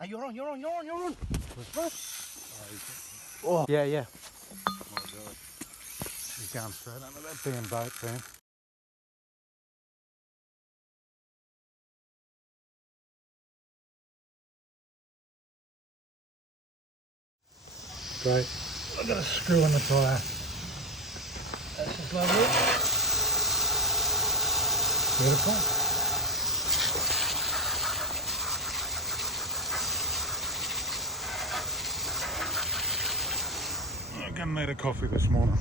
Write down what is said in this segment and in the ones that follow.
Hey, you're on. Oh, yeah, yeah. My God. He's going straight under that damn boat, man. Great. I've got a screw in the tyre. That's just lovely. Beautiful. I'm going to need a coffee this morning.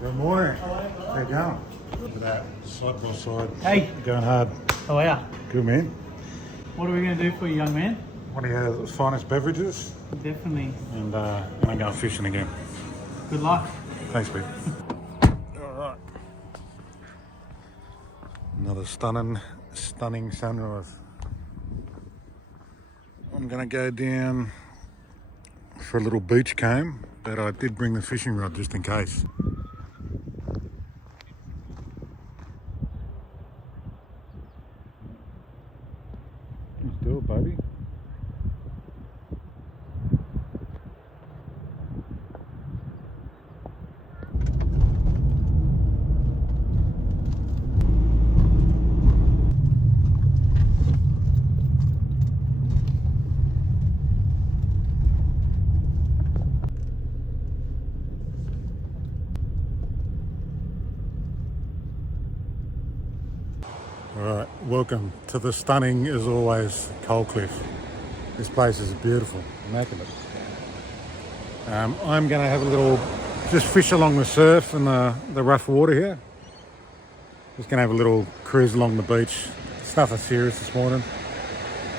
Good morning. How you going? Look at that, side by side. Hey. Going hard. Oh yeah. Good, man. What are we going to do for you, young man? One of your finest beverages. Definitely. And I'm going fishing again. Good luck. Thanks, Pete. Alright. Another stunning sunrise. I'm going to go down for a little beach comb, but I did bring the fishing rod just in case. Let's do it, baby. Alright, welcome to the stunning, as always, Coal Cliff. This place is beautiful, immaculate. I'm going to have a little, just fish along the surf and the rough water here. Just going to have a little cruise along the beach. It's nothing serious this morning.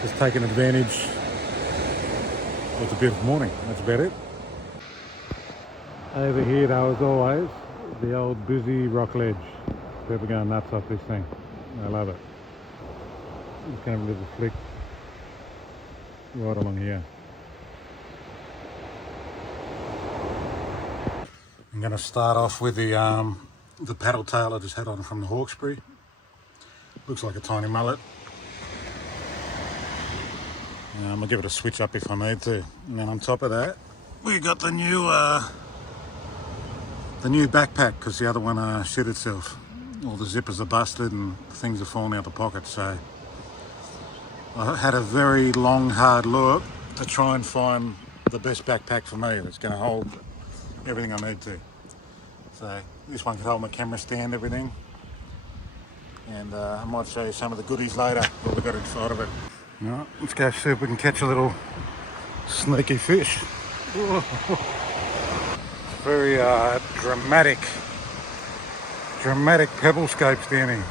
Just taking advantage. It's a beautiful morning, that's about it. Over here though, as always, the old busy rock ledge. People going nuts off this thing. I love it. Just going to have a little flick right along here. I'm going to start off with the paddle tail I just had on from the Hawkesbury. Looks like a tiny mullet. I'm going to give it a switch up if I need to. And then on top of that, we got the new backpack, because the other one shit itself. All the zippers are busted and things are falling out the pocket, so I had a very long, hard look to try and find the best backpack for me that's going to hold everything I need to. So this one can hold my camera stand, everything, and I might show you some of the goodies later, what we got inside of it. All right, let's go see if we can catch a little sneaky fish. Very dramatic pebble scapes down here.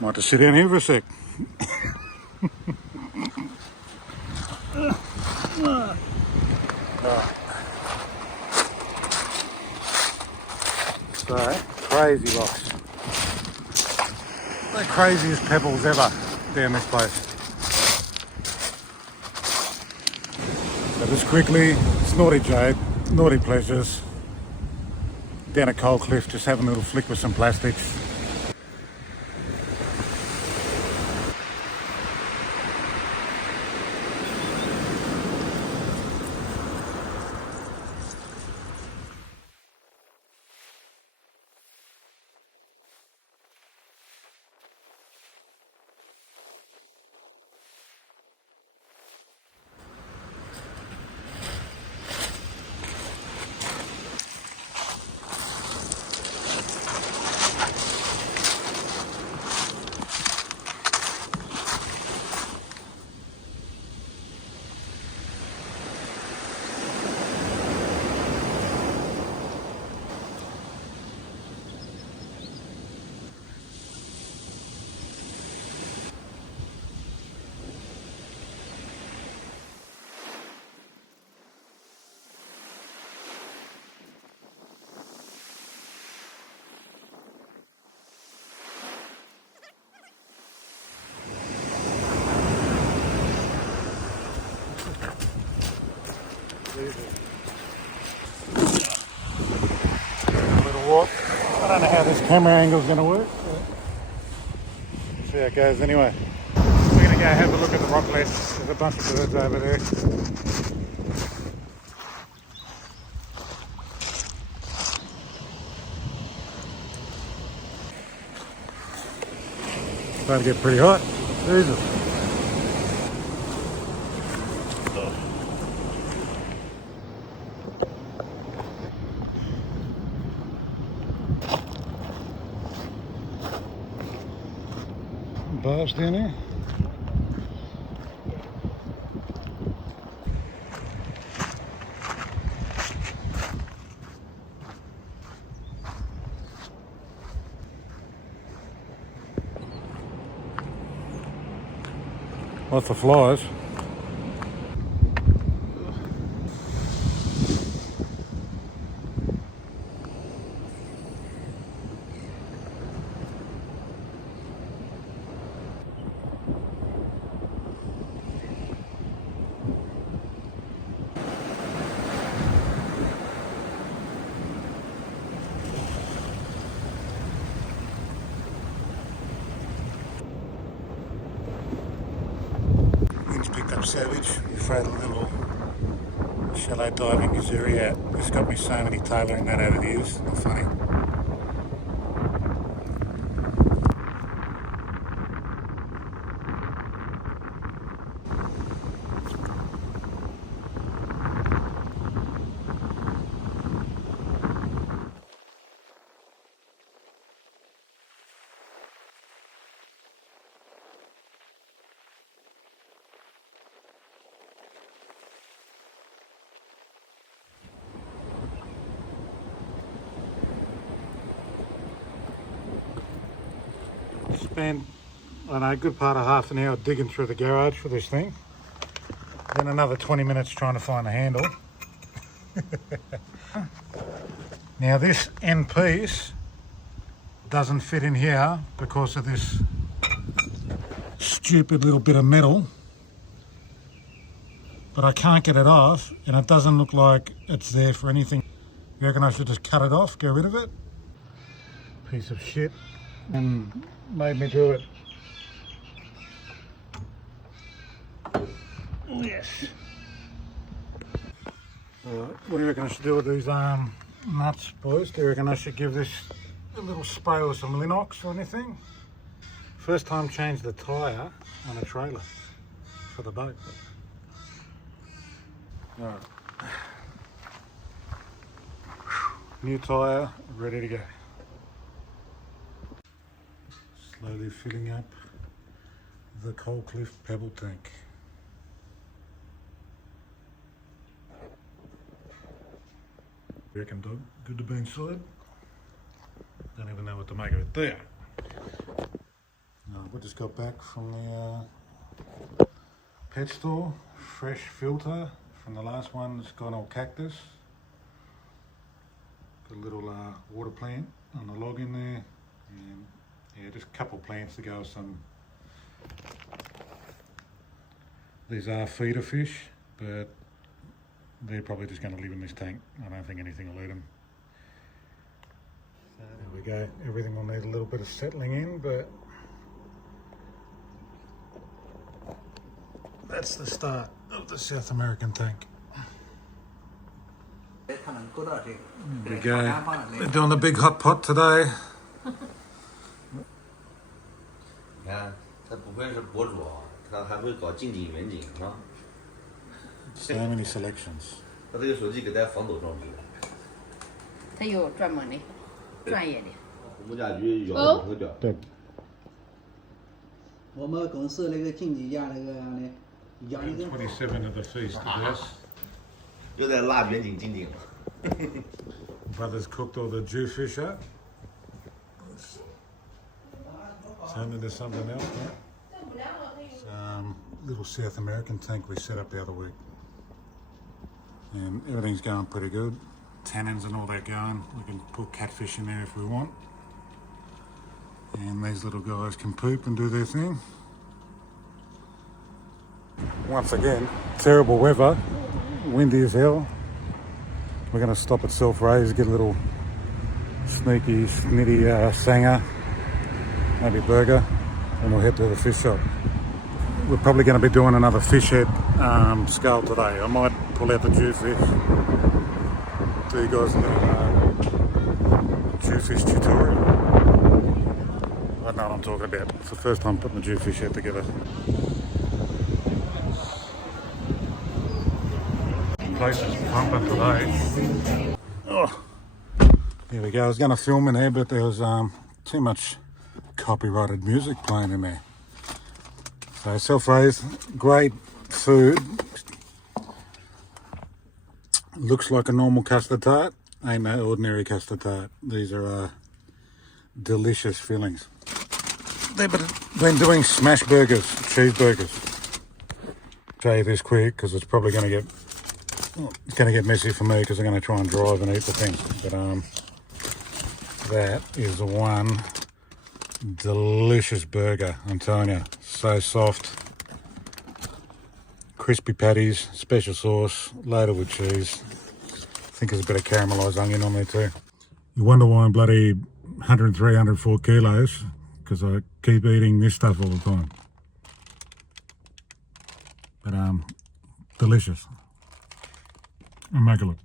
Might just sit down here for a sec. So, crazy rocks. The craziest pebbles ever down this place. So just quickly, it's Nauti Jade, Nauti Pleasures. Down at Coal Cliff, just having a little flick with some plastics. don't know how this camera angle is going to work. See how it goes anyway. We're going to go have a look at the rocklet. There's a bunch of birds over there. Starting to get pretty hot. Jesus. Bars down here. Lots of flies. Picked up Savage. We tried a little shallow diving kazuri out. It's got me so many tailoring that over the years. Not funny. Spent, I don't know, a good part of half an hour digging through the garage for this thing. Then another 20 minutes trying to find the handle. Now this end piece doesn't fit in here because of this stupid little bit of metal. But I can't get it off and it doesn't look like it's there for anything. You reckon I should just cut it off, get rid of it? Piece of shit. And made me do it. Yes. What do you reckon I should do with these nuts, boys? Do you reckon I should give this a little spray with some Linox or anything? First time changed the tyre on a trailer for the boat. Alright. New tyre, ready to go. Slowly filling up the Coal Cliff pebble tank. Reckon, dog? Good to be inside? Don't even know what to make of it there. We just got back from the pet store. Fresh filter from the last one that's gone all cactus. Got a little water plant on the log in there. And yeah, just a couple plants to go with some. These are feeder fish, but they're probably just going to live in this tank. I don't think anything will eat them. So there we go. Everything will need a little bit of settling in, but that's the start of the South American tank. There we go. They're doing the big hot pot today. So many selections. 他这个手机给带防抖装置。它有专门的、专业的。物价局要求核调。对。我们公司那个经济价那个样的，养一个。27 of the feast, yes. 又在辣远景金顶。Brothers cooked all the JEWFISH up. Turn into something else, right? Little South American tank we set up the other week. And everything's going pretty good. Tannins and all that going. We can put catfish in there if we want. And these little guys can poop and do their thing. Once again, terrible weather. Windy as hell. We're going to stop at Self Raise, get a little sneaky, snitty sanger, maybe burger, and we'll head to the fish shop. We're probably going to be doing another fish head skull today. I might pull out the jewfish, do you guys a little jewfish tutorial. I know what I'm talking about. It's the first time putting the jewfish head together. The place is pumping today. Oh, there we go. I was going to film in there, but there was too much copyrighted music playing in there. So self-raised, great food. Looks like a normal custard tart. Ain't no ordinary custard tart. These are delicious fillings. They've been doing smash burgers, cheeseburgers. Shave this quick because it's probably going to get messy for me because I'm going to try and drive and eat the thing. But that is one delicious burger, I'm telling you. So soft, crispy patties, special sauce, loaded with cheese. I think there's a bit of caramelised onion on there too. You wonder why I'm bloody 103, 104 kilos, because I keep eating this stuff all the time. But delicious. And make it look.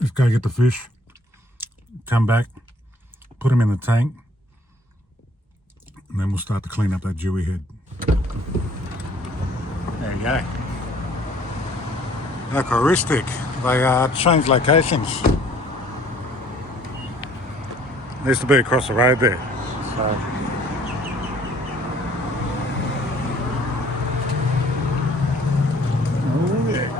Let's go get the fish, come back, put them in the tank, and then we'll start to clean up that dewy head. There you go. Aquaristic. They changed locations. There used to be across the road there. So oh yeah.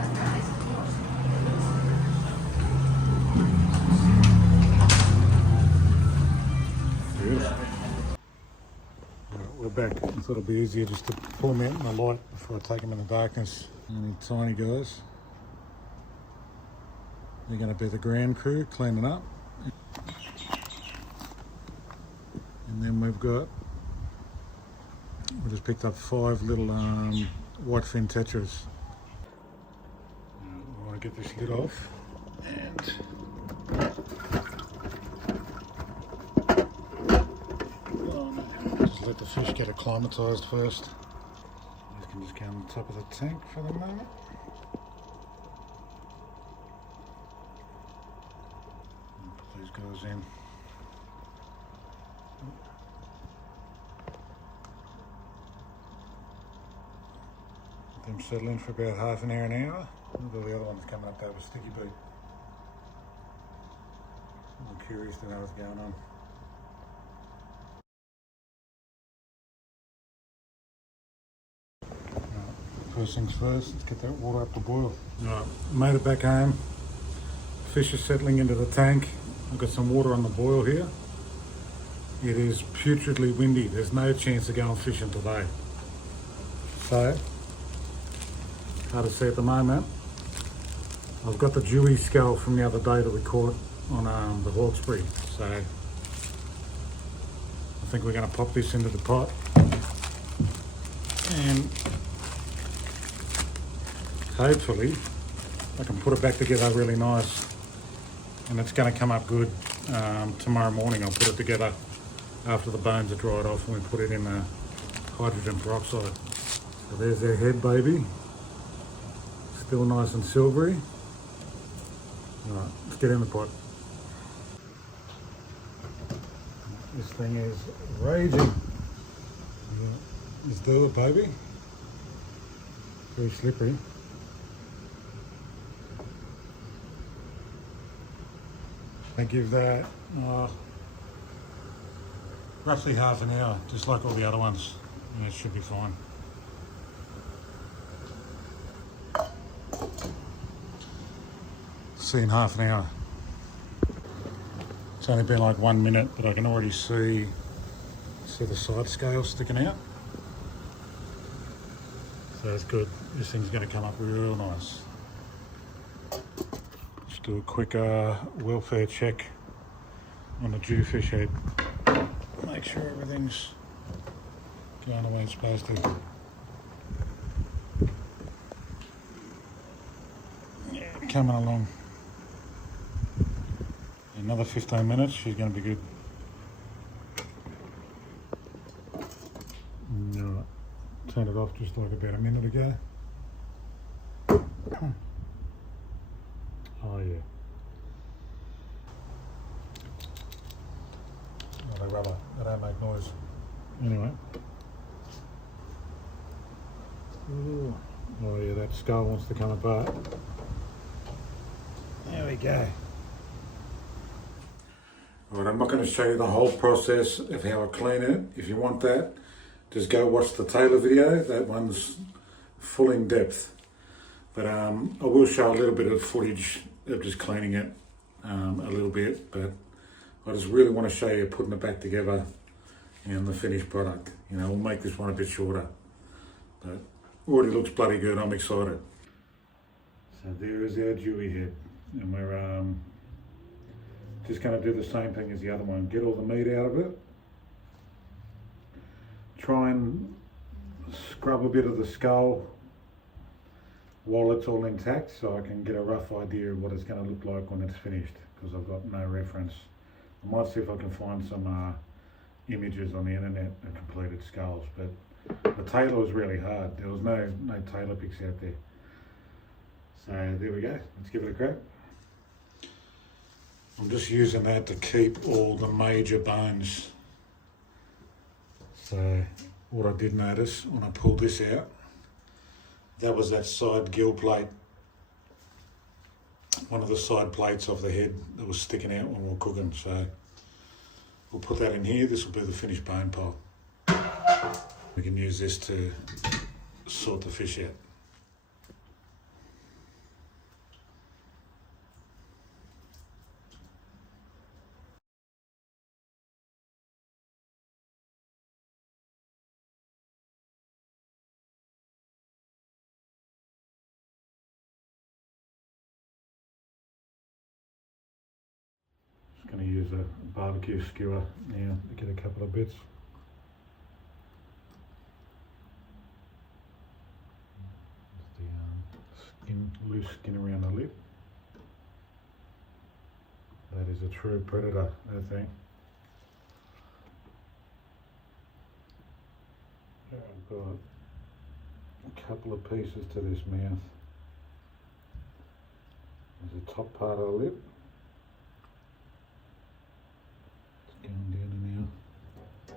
We're back. I thought it'd be easier just to pull them out in the light before I take them in the darkness. Only tiny guys. They're going to be the ground crew cleaning up. And then we just picked up 5 little whitefin tetras. I want to get this lid off and just let the fish get acclimatized first. You can just go on the top of the tank for the moment. And put these guys in. Let them settle in for about half an hour, Look at the other one's coming up there with sticky beak. I'm curious to know what's going on. First things first, let's get that water up to boil. Right, made it back home. Fish is settling into the tank. I've got some water on the boil here. It is putridly windy. There's no chance of going fishing today. So, hard to see at the moment. I've got the dewy skull from the other day that we caught on the Hawkesbury. So, I think we're going to pop this into the pot. And hopefully I can put it back together really nice, and it's going to come up good tomorrow morning. I'll put it together after the bones are dried off and we put it in the hydrogen peroxide. So there's their head, baby, still nice and silvery. Alright, let's get in the pot. This thing is raging. Yeah, let's do it, baby. Very slippery. I give that roughly half an hour, just like all the other ones, and it should be fine. See in half an hour. It's only been like 1 minute, but I can already see the side scale sticking out. So that's good. This thing's going to come up real nice. Just do a quick welfare check on the jewfish head. Make sure everything's going the way it's supposed to. Yeah, coming along. And Another 15 minutes, she's going to be good. Alright, turn it off just like about a minute ago. Oh yeah. Oh, they rubber, they don't make noise. Anyway. Ooh. Oh yeah, that skull wants to come apart. There we go. Alright, I'm not going to show you the whole process of how I clean it. If you want that, just go watch the Taylor video. That one's full in depth. But I will show a little bit of footage of just cleaning it a little bit. But I just really want to show you putting it back together and the finished product. You know, we'll make this one a bit shorter. But already looks bloody good. I'm excited. So there is our dewy head. And we're just going to do the same thing as the other one. Get all the meat out of it. Try and scrub a bit of the skull while it's all intact, so I can get a rough idea of what it's going to look like when it's finished, because I've got no reference. I might see if I can find some images on the internet of completed skulls, but the tailor was really hard. There was no tailor pics out there. So there we go. Let's give it a crack. I'm just using that to keep all the major bones. So what I did notice when I pulled this out, that was that side gill plate, one of the side plates of the head that was sticking out when we were cooking. So we'll put that in here. This will be the finished bone pile. We can use this to sort the fish out. Going to use a barbecue skewer now to get a couple of bits. The loose skin around the lip. That is a true predator, that thing. I've got a couple of pieces to this mouth. There's the top part of the lip. Going down in our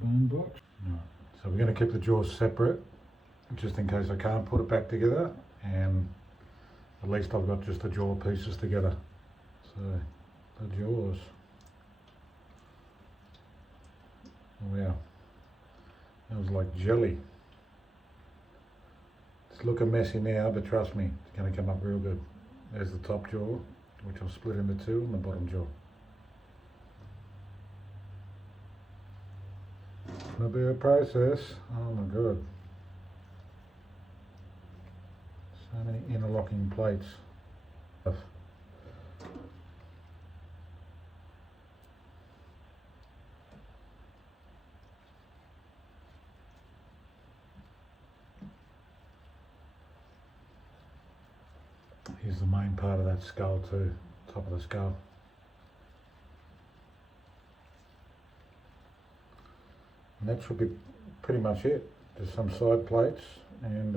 bone box. Right. So we're going to keep the jaws separate, just in case I can't put it back together, and at least I've got just the jaw pieces together. So the jaws. Wow, that was like jelly. It's looking messy now, but trust me, it's going to come up real good. There's the top jaw, which I'll split into two, and the bottom jaw. It'll be a process. Oh my god. So many interlocking plates. Here's the main part of that skull too, top of the skull. And that should be pretty much it. Just some side plates and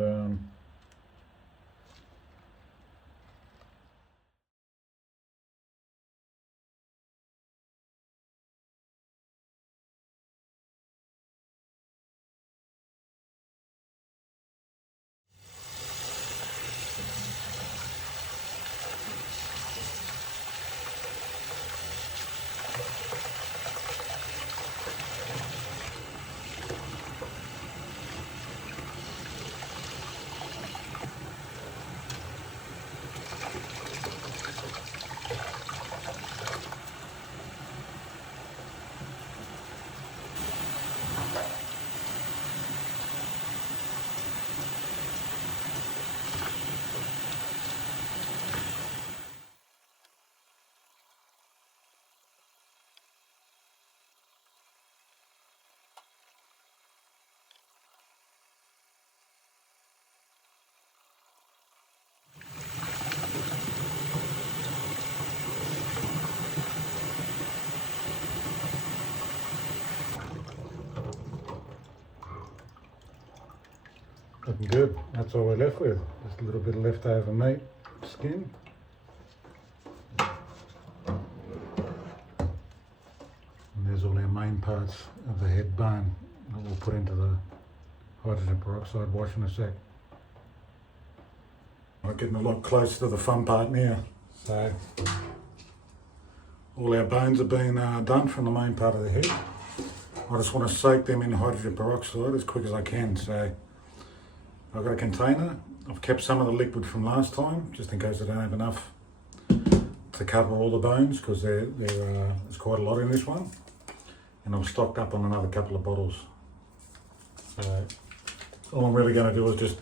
Looking good. That's all we're left with. Just a little bit of leftover meat, skin. And there's all our main parts of the head bone that we'll put into the hydrogen peroxide wash in a sec. We're getting a lot closer to the fun part now. So all our bones have been done from the main part of the head. I just want to soak them in hydrogen peroxide as quick as I can. So I've got a container. I've kept some of the liquid from last time just in case I don't have enough to cover all the bones, because there's quite a lot in this one. And I'm stocked up on another couple of bottles. So all I'm really going to do is just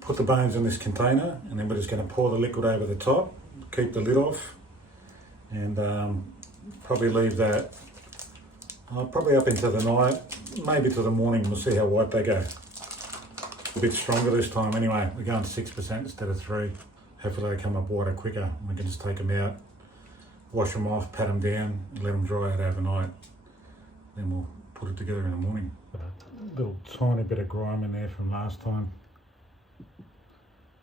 put the bones in this container, and then we're just going to pour the liquid over the top, keep the lid off, and probably leave that probably up into the night, maybe to the morning. We'll see how white they go. A bit stronger this time anyway. We're going 6% instead of 3%. Hopefully they come up whiter quicker. We can just take them out, wash them off, pat them down, and let them dry out overnight. Then we'll put it together in the morning. A little tiny bit of grime in there from last time.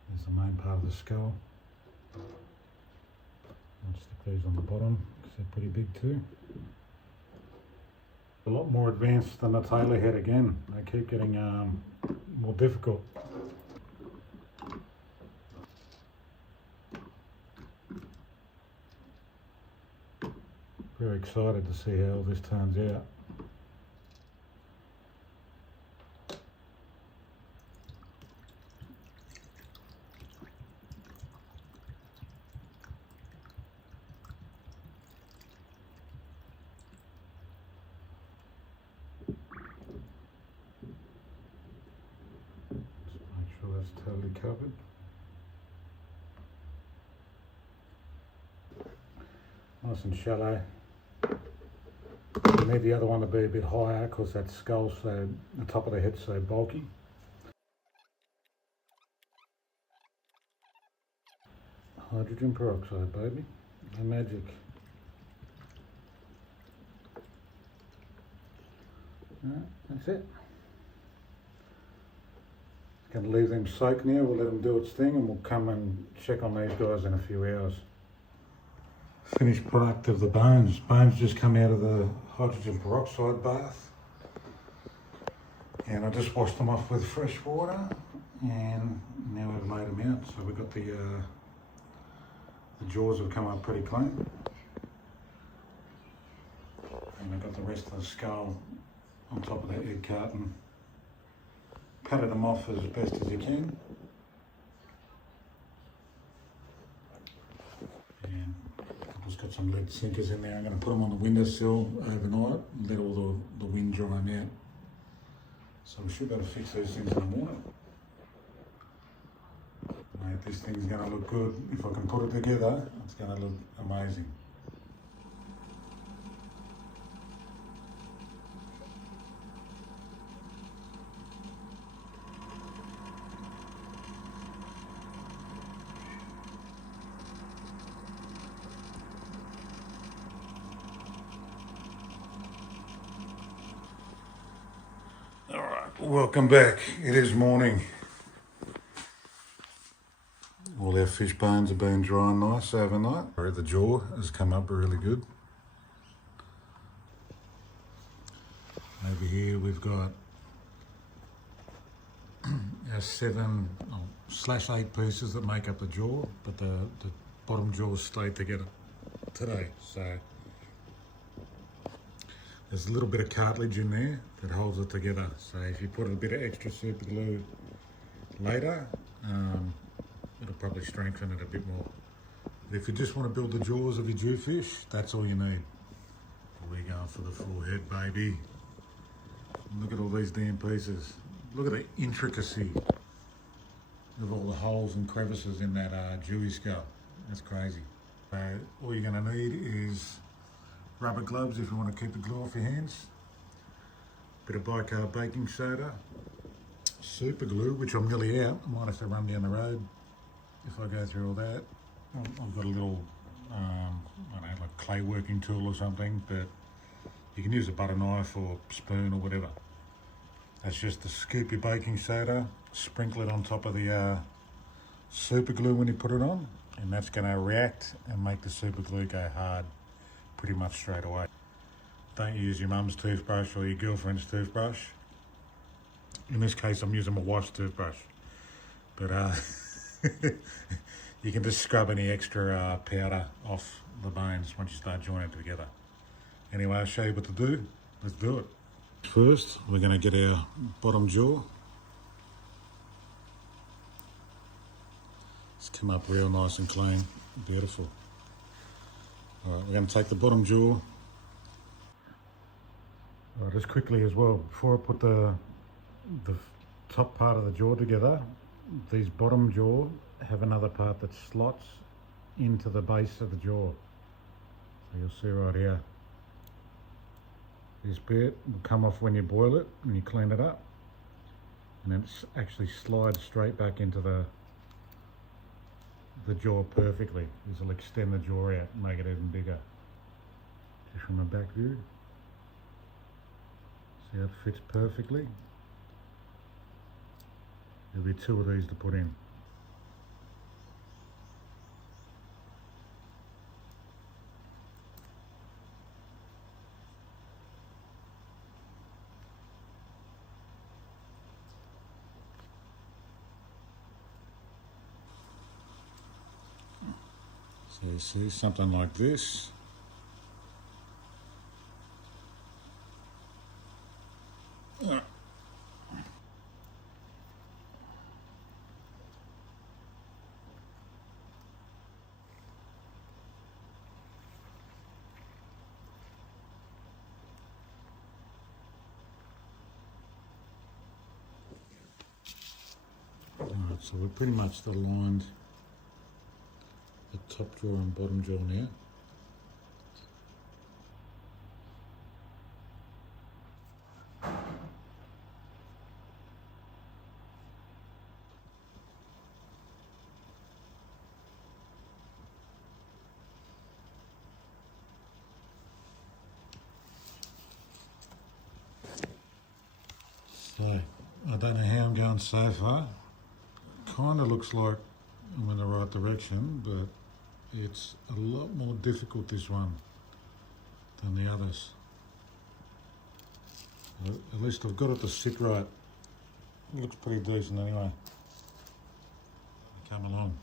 There's the main part of the skull. I'll stick these on the bottom because they're pretty big too. A lot more advanced than the tailor head again. They keep getting more difficult. Very excited to see how all this turns out. That's totally covered. Nice and shallow. You need the other one to be a bit higher because that skull's so, the top of the head's so bulky. Hydrogen peroxide, baby. No magic. That's it. Going to leave them soak now. We'll let them do its thing, and we'll come and check on these guys in a few hours. Finished product of the bones. Bones just come out of the hydrogen peroxide bath, and I just washed them off with fresh water, and now we've laid them out. So we've got the jaws have come up pretty clean, and I've got the rest of the skull on top of that egg carton. Patted them off as best as you can. And I've just got some lead sinkers in there. I'm going to put them on the windowsill overnight and let all the wind dry them out. So we should be able to fix those things in the morning. Mate, this thing's going to look good. If I can put it together, it's going to look amazing. Welcome back. It is morning. All our fish bones have been dry and nice overnight. The jaw has come up really good. Over here we've got our 7/8 pieces that make up the jaw, but the bottom jaws stayed together today. So there's a little bit of cartilage in there that holds it together. So if you put a bit of extra super glue later, it'll probably strengthen it a bit more. But if you just want to build the jaws of your jewfish, that's all you need. We're going for the full head, baby. Look at all these damn pieces. Look at the intricacy of all the holes and crevices in that Jewy skull. That's crazy. So all you're going to need is rubber gloves if you want to keep the glue off your hands, bit of bicarb baking soda, super glue, which I'm nearly out. I might have to run down the road if I go through all that. I've got a little, I don't know, like clay working tool or something, but you can use a butter knife or spoon or whatever. That's just to scoop your baking soda, sprinkle it on top of the super glue when you put it on, and that's going to react and make the super glue go hard pretty much straight away. Don't use your mum's toothbrush or your girlfriend's toothbrush. In this case, I'm using my wife's toothbrush, but you can just scrub any extra powder off the bones once you start joining it together. Anyway, I'll show you what to do. Let's do it. First, we're going to get our bottom jaw. It's come up real nice and clean, beautiful. All right, we're going to take the bottom jaw. All right, just quickly as well, before I put the top part of the jaw together, these bottom jaw have another part that slots into the base of the jaw. So you'll see right here. This bit will come off when you boil it and you clean it up, and then it actually slides straight back into the jaw perfectly. This will extend the jaw out and make it even bigger. Just from a back view. See how it fits perfectly? There'll be 2 of these to put in. So you see something like this. Alright, so we're pretty much aligned the top jaw and bottom jaw now. So, I don't know how I'm going so far. Kind of looks like I'm in the right direction, but it's a lot more difficult, this one, than the others. At least I've got it to sit right. It looks pretty decent anyway. Come along.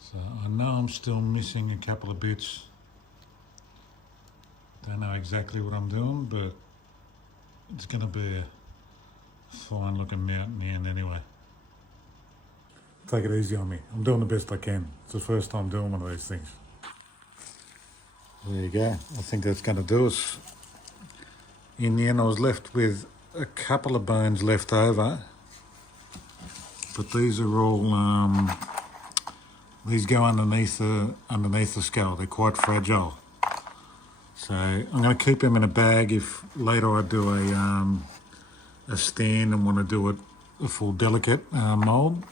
So I know I'm still missing a couple of bits. Don't know exactly what I'm doing, but it's going to be a fine looking mount in the end anyway. Take it easy on me. I'm doing the best I can. It's the first time doing one of these things. There you go. I think that's going to do us. In the end, I was left with a couple of bones left over, but these are all these go underneath the skull. They're quite fragile, so I'm going to keep them in a bag. If later I do a stand and want to do it a full delicate mould,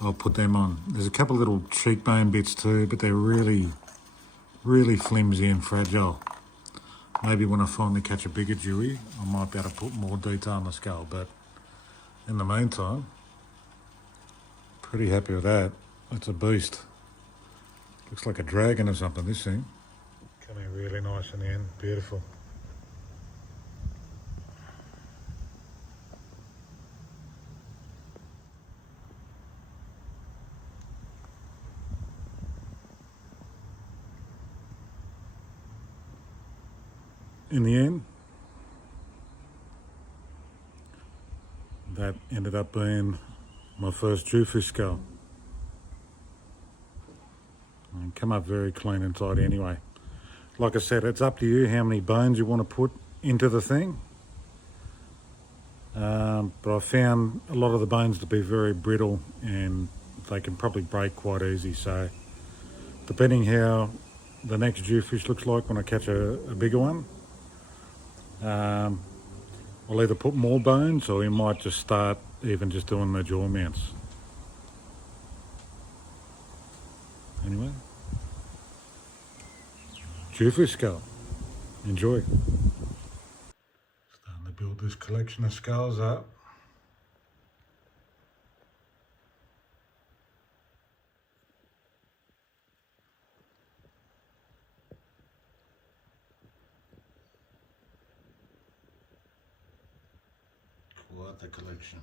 I'll put them on. There's a couple of little cheekbone bits too, but they're really flimsy and fragile. Maybe when I finally catch a bigger Dewey, I might be able to put more detail on the skull, but in the meantime, pretty happy with that. It's a beast. Looks like a dragon or something, this thing. Coming really nice in the end, beautiful. In the end, that ended up being my first jewfish skull. And come up very clean and tidy anyway. Like I said, it's up to you how many bones you want to put into the thing. But I found a lot of the bones to be very brittle and they can probably break quite easy. So depending how the next jewfish looks like when I catch a bigger one, I'll either put more bones or we might just start even just doing the jaw mounts. Anyway, jewfish skull. Enjoy. this collection of skulls up. Quite the collection.